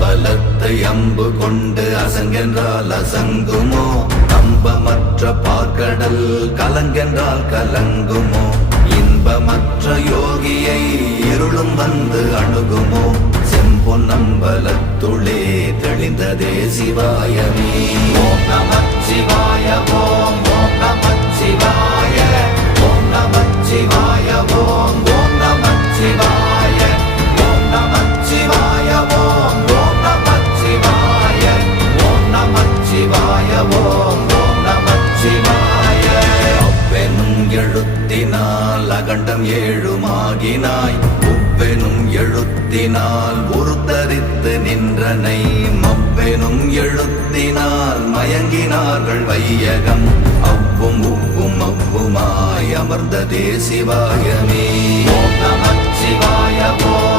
அம்பலத்தை அம்பு கொண்டு அசங்கென்றால் அசங்குமோ? நம்பமற்ற பார்க்கடல் கலங்கென்றால் கலங்குமோ? இன்பமற்ற யோகியை இருளும் வந்து அணுகுமோ? செம்பொன்னம்பலத்துளே தெளிந்ததே சிவாயமே. ஓம் நமச்சிவாய ஓம் ஓம் நமச்சிவாய ஓம் நமச்சிவாய ஓம் ஓம் நமச்சிவாய ஓம் நமச்சிவாய ஓம் ஓம் நமச்சிவாய ஓம் நமச்சிவாய ஓம் ஓம் நமச்சிவாய. அவ்வெனும் எழுத்தினால் அகண்டம் ஏழுமாகினாய், உவ்வெனும் எழுத்தினால் உருத்தரித்து நின்றனை, மவ்வெனும் எழுத்தினால் மயங்கினார்கள் வையகம். அவ்வும் உவ்வும் அவ்வுமாய் அமர்ந்ததே சிவாயமே. ஓம் நமச்சிவாய ஓம்